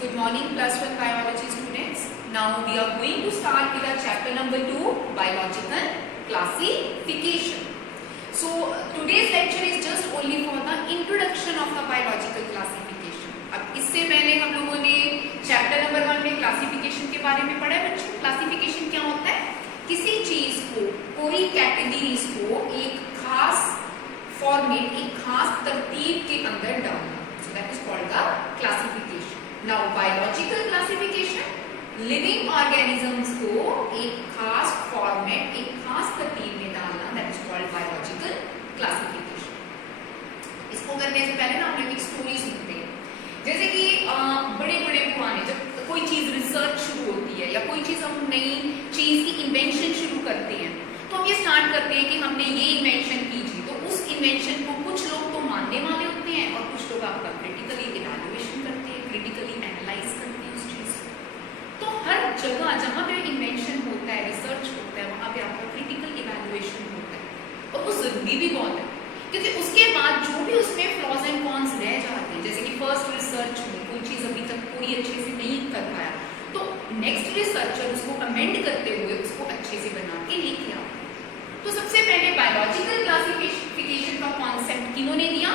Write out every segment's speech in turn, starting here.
Good morning, plus 1 biology students. Now we are going to start with our chapter number 2, biological classification. So today's lecture is just only for the introduction of the biological classification. अब इससे पहले हम लोगों ने chapter number 1 में classification के बारे में पढ़ा है बच्चों. क्लासिफिकेशन क्या होता है? किसी चीज को, कोई कैटेगरीज को एक खास फॉर्मेट, एक खास तरतीब के अंदर डालना. So that is called the classification. Now biological classification, living organisms को एक खास फॉर्मेट, एक खास तरतीब में डालना, that is called biological classification. इसको करने से पहले ना हम एक स्टोरी सुनते हैं. जैसे कि बड़े बड़े पुराने जब कोई चीज रिसर्च शुरू होती है या कोई चीज हम नई चीज की इन्वेंशन शुरू करते हैं तो हम ये स्टार्ट करते हैं कि हमने ये इन्वेंशन की थी. तो उस इन्वेंशन को कुछ लोग तो मानने वाले होते हैं और कुछ लोग आपका क्रिटिकली इवैल्यूएशन करते हैं, क्रिटिकली एनालाइज करते हैं उस चीज को. तो हर जगह जहां पे इन्वेंशन होता है, रिसर्च होता है, वहां पे आपका क्रिटिकल इवैल्यूएशन होता है. और वो जरूरी भी बहुत है क्योंकि उसके बाद जो भी उसमें फ्लॉज एंड कॉन्स रह जाते हैं, जैसे कि फर्स्ट रिसर्च में कोई चीज अभी तक कोई अच्छे से नहीं कर पाया तो नेक्स्ट रिसर्चर उसको अमेंड करते हुए उसको अच्छे से बना के लेके आता है. तो सबसे पहले बायोलॉजिकल क्लासिफिकेशन का कॉन्सेप्ट किन्होंने दिया?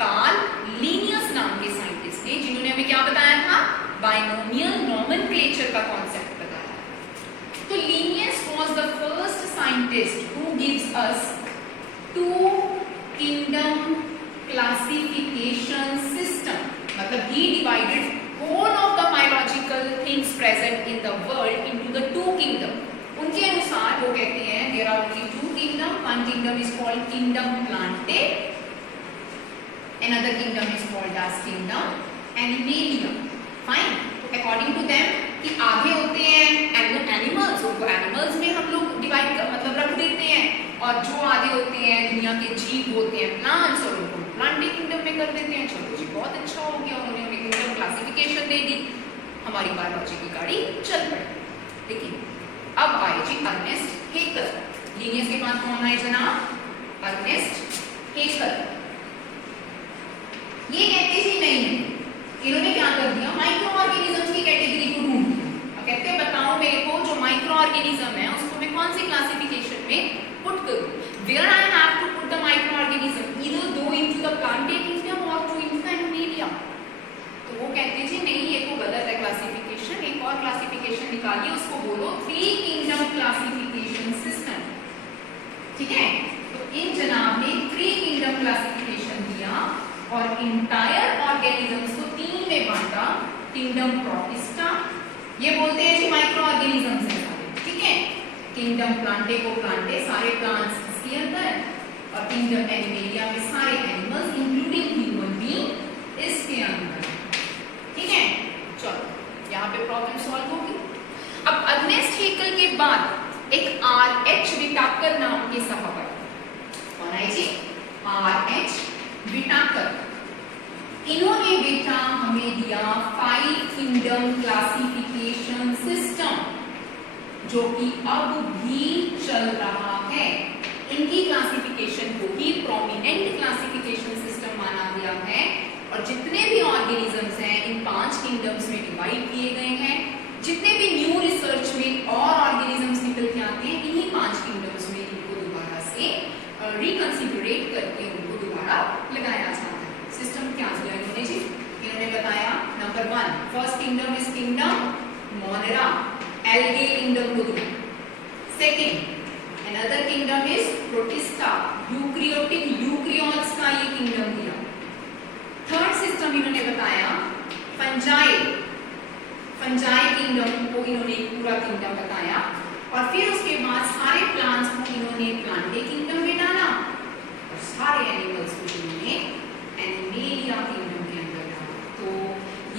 कार्ल लिनियस नाम के साइंटिस्ट ने, जिन्होंने हमें क्या बताया था? बाइनोमियल नॉमेनक्लेचर का कॉन्सेप्ट बताया. तो Linnaeus was the first scientist who gives us two kingdom classification system. मतलब he divided whole of the biological things present in the world into the two kingdom. उनके अनुसार वो कहते हैं there are only two kingdom. One kingdom is called kingdom Plantae, another kingdom is called as kingdom Animalium. Fine. According to them कि आधे होते हैं animals, उनको एनिमल्स में हम लोग डिवाइड मतलब रख देते हैं, और जो आधे होते हैं दुनिया के जीव होते हैं प्लांट्स, और उनको प्लांटे किंगडम में कर देते हैं. चलो जी बहुत अच्छा हो गया, उन्होंने हमें किंगडम क्लासिफिकेशन दे दी, हमारी बायोलॉजी की गाड़ी चल पड़ी. लेकिन अब आए जी अर्नेस्ट हेकल. लिनियस के पास कौन आए जनाब? Ernst Haeckel. ये कहते ही नहीं, इन्होंने क्या कर दिया? माइक्रो ऑर्गेनिजम्स की कैटेगरी को ढूंढ दिया. अब कहते हैं बताओ मेरे को जो माइक्रो ऑर्गेनिज्म है उसको मैं कौन सी क्लासिफिकेशन में पुट करूं? Where I have to put the micro organism, either go into the plantae kingdom और टू इनटू द एनिमलिया. तो वो कहते जी नहीं, ये तो गलत है क्लासिफिकेशन, एक और क्लासिफिकेशन निकालिए, उसको बोलो थ्री किंगडम क्लासिफिकेशन सिस्टम. ठीक है. तो इन जनाब ने थ्री किंगडम क्लासिफिकेशन दिया और इंटायर ऑर्गेनिजम्स को तीन में बांटा. किंगडम प्रोटिस्टा, ये बोलते हैं जी माइक्रो ऑर्गेनिजम्स है सारे. ठीक है. किंगडम प्लांटे को प्लांटे, सारे प्लांट्स इसके अंदर, और किंगडम एनिमलिया में सारे एनिमल्स इंक्लूडिंग ह्यूमन बीइंग इसके अंदर. ठीक है. चलो यहाँ पे प्रॉब्लम सॉल्व होगी. अब अर्नेस्ट हेकल के बाद एक आर.एच. विटाकर नाम के सहपाठी. कौन है जी? आर.एच. विटाकर. इन्होंने बेटा हमें दिया 5 किंगडम क्लासिफिकेशन सिस्टम, जो कि अब भी चल रहा है. इनकी क्लासिफिकेशन को ही प्रोमिनेंट क्लासिफिकेशन सिस्टम माना गया है, और जितने भी ऑर्गेनिजम्स हैं इन 5 किंगडम्स में डिवाइड किए गए हैं. जितने भी न्यू रिसर्च में और ऑर्गेनिजम्स निकल के आते हैं इन्हीं 5 किंगडम्स में इनको दोबारा से रिकंसिडरेट करके उनको दोबारा लगाया जाता है. सिस्टम क्या दिया इन्होंने जी? इन्होंने बताया number 1 first kingdom is kingdom Monera, algae kingdom को दिया. Second another kingdom is protista, eukaryotic eukaryotes का ये किंगडम दिया. थर्ड सिस्टम इन्होंने बताया फंजाई, फंजाई किंगडम को इन्होंने पूरा किंगडम बताया. और फिर उसके बाद सारे प्लांट्स को इन्होंने प्लांटे किंगडम में डाला, और सारे एनिमल्स को इन्होंने एनिमलिया किंगडम के अंदर डाला. तो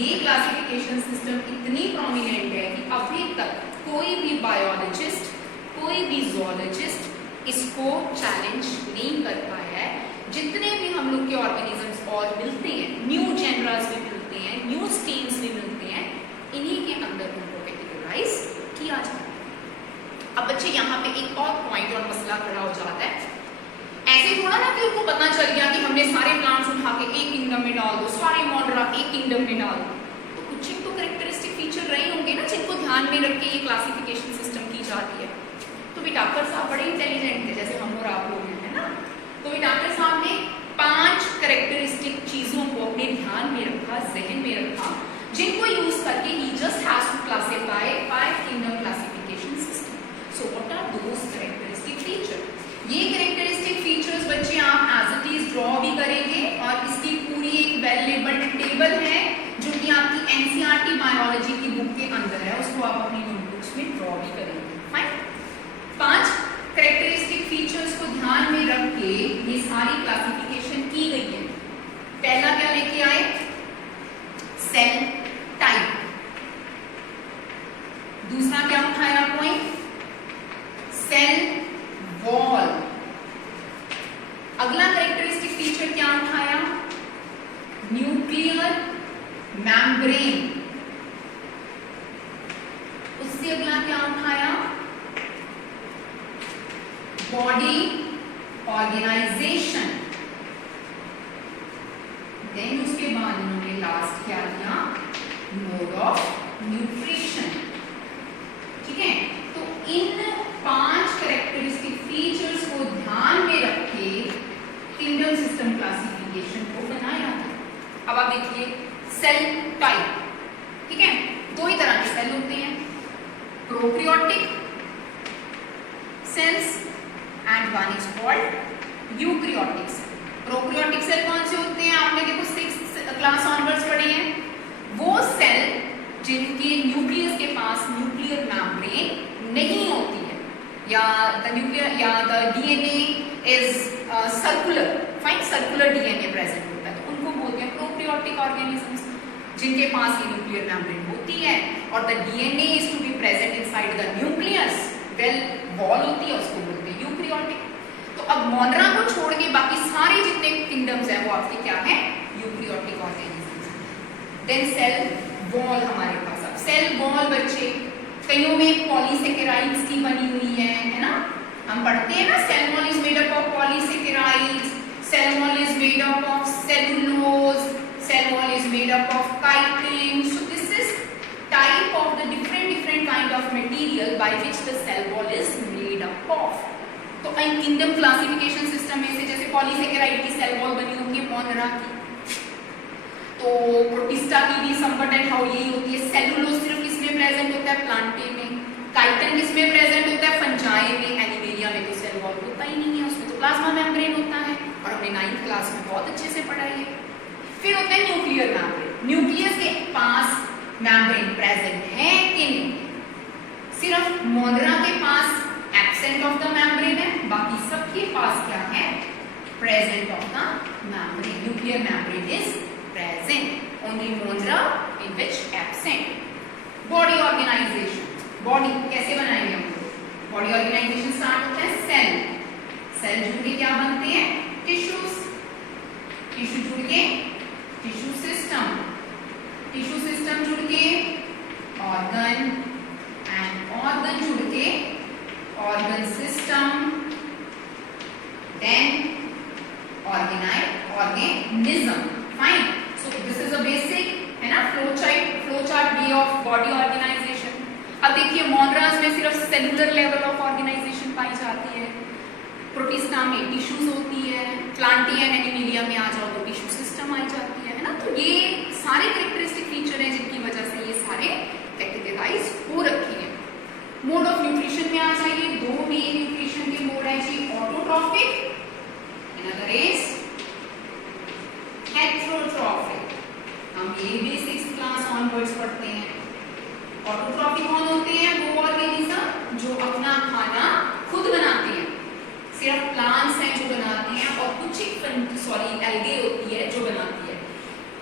ये क्लासिफिकेशन सिस्टम इतनी प्रोमिनेंट है कि अभी तक कोई भी बायोलॉजिस्ट, कोई भी ज़ूलॉजिस्ट इसको चैलेंज नहीं कर पाया है. जितने भी हम लोग के ऑर्गेनिजम्स और मिलते हैं, न्यू जेनरास भी मिलते हैं, न्यू स्टेन्स भी मिलते हैं, इन्हीं के अंदर उनको कैटेगराइज किया जाता है. अब बच्चे यहाँ पे एक और पॉइंट और मसला खड़ा हो जाता है. ऐसे थोड़ा ना कि उनको पता चल गया कि हमने सारे प्लांट्स उठा के एक किंगडम में डाल दो, सारे मोनेरा एक किंगडम में डाल दो. तो कुछ ध्यान में रख के ये क्लासिफिकेशन सिस्टम की जाती है। तो विटाकर साहब बड़े इंटेलिजेंट थे, जैसे हम और आप लोग हैं, है ना। तो विटाकर साहब ने 5 कैरेक्टरिस्टिक चीजों को अपने ध्यान में रखा, जहन में रखा, जिनको यूज करके ही just has to classify 5 kingdom classification system. So what are those characteristic feature? ये कैरेक्टरिस्टिक फीचर्स बच्चे आप एज इट इज ड्रॉ भी करेंगे, और इसकी पूरी एक वेल लेबल्ड टेबल है जो कि आपकी एनसीईआरटी बायोलॉजी की बुक के अंदर है, उसको आप अपनी नोटबुक्स में ड्रॉ भी करेंगे। फाइन। 5 कैरेक्टरिस्टिक फीचर्स को ध्यान में रख के ये सारी क्लासिफिकेशन की गई है। पहला क्या लेके आए? Cell type. दूसरा क्या उठाया पॉइंट? Cell wall. अगला कैरेक्टरिस्टिक फीचर क्या उठाया? Nuclear membrane. उससे अगला क्या उठाया? Body organisation. देन उसके बाद उन्होंने लास्ट क्या दिया? Mode of nutrition. ठीक है, तो इन 5 कैरेक्टरिस्टिक फीचर्स को ध्यान में रख के किंगडम सिस्टम क्लासिफिकेशन को बनाया था। अब आप देखिए सेल टाइप। ठीक है, 2 ही तरह के सेल होते हैं, prokaryotic cells and one is called eukaryotic cell. Prokaryotic cell कौन से होते हैं? आपने देखो 6th क्लास ऑनवर्ड्स पढ़े हैं। वो सेल जिनके न्यूक्लियस के पास न्यूक्लियर मेम्ब्रेन नहीं होती है, या द न्यूक्लियर या the DNA is circular, fine, circular DNA present होता है, तो उनको बोलते हैं प्रोकैरियोटिक ऑर्गेनिजम्स। जिनके पास ये न्यूक्लियर मेम्ब्रेन होती है और the DNA is to be present inside the nucleus, well wall होती है, उसको बोलते हैं यूकैरियोटिक। तो अब मोनरा को छोड़ के बाकी सारे जितने किंगडम्स हैं वो आपके क्या है? Eukaryotic organisms. Then cell wall हमारे पास। अब सेल वॉल बच्चे कईयों में पॉलीसेकेराइड्स की बनी हुई है ना। हम पढ़ते हैं ना, cell wall is made up of polysaccharides, cell wall is made up of cellulose, cell wall is made up of chitin. So this is type of the different kind of material by which the cell wall is made up of. तो इन kingdom classification system में से जैसे polysaccharide की cell wall बनी होगी मोनरा की, तो protista की भी समवट एंड हाउ यही होती है। सेलुलोज सिर्फ किसमें प्रेजेंट होता है? प्लांटे में। काइटिन किसमें प्रेजेंट होता है? फंजाई में। एनिमेलिया में तो सेल वॉल होता ही नहीं है, उसमें तो प्लाज्मा मेम्ब्रेन होता है, और हमने 9th क्लास में बहुत अच्छे से पढ़ा है। फिर होता है न्यूक्लियर मेम्ब्रेन। न्यूक्लियस के पास मेम्ब्रेन प्रेजेंट है कि नहीं? सिर्फ मोनरा के पास एब्सेंट ऑफ द मेम्ब्रेन है, बाकी सबके पास क्या है? Present of the membrane. Nuclear membrane is present, only Monera in which absent. Body organisation. Body कैसे बनाएंगे हम लोग? बॉडी ऑर्गेनाइजेशन स्टार्ट होता है सेल। सेल जुड़ के क्या बनते हैं? टिश्यूज। टिश्यू जुड़ के टिश्यू सिस्टम। टिश्यू सिस्टम जुड़ के ऑर्गन, एंड ऑर्गन जुड़ के organ system, then organism. Fine. So this is a basic, है ना, flow chart way of body organisation. अब देखिए मोनरास में सिर्फ सेलुलर लेवल ऑफ ऑर्गेनाइजेशन पाई जाती है, प्रोटिस्टा में टिश्यूज होती है, प्लांटी एंड एनिमेलिया में आ जाओ तो टिश्यू सिस्टम आ जाती है ना। तो ये सारे कैरेक्टरिस्टिक फीचर हैं जिनकी वजह से ये सारे कैटेगराइज हो रखे हैं। मोड ऑफ न्यूट्रिशन में आ जाइए। 2 मेन न्यूट्रिशन के मोड है जी, ऑटोट्रॉफिक, अनदर इज हेटेरोट्रॉफिक। हम ये भी 6th क्लास ऑनवर्ड्स पढ़ते हैं। ऑटोट्रॉफिक कौन होते हैं? वो ऑर्गेनिज्म जो अपना खाना खुद बनाते हैं, सिर्फ प्लांट्स हैं जो बनाते हैं, और कुछ एल्गे होती है जो बनाती है,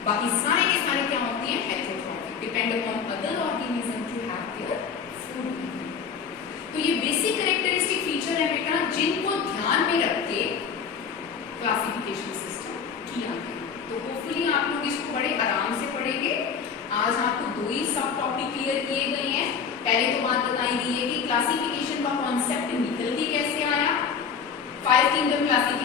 बाकी सारे के सारे क्या होती हैं? Heterotrophic, depend upon other organism to have their food. तो ये बेसिक कैरेक्टरिस्टिक फीचर है बेटा, जिनको ध्यान में रख के क्लासिफिकेशन सिस्टम किया गया। तो होपफुली आप लोग इसको बड़े आराम से पढ़ेंगे। आज आपको 2 ही सब टॉपिक क्लियर किए गए हैं। पहले तो बात बताई गई है कि क्लासिफिकेशन का कॉन्सेप्ट निकल के कैसे आया, 5 किंगडम क्लासिफिकेशन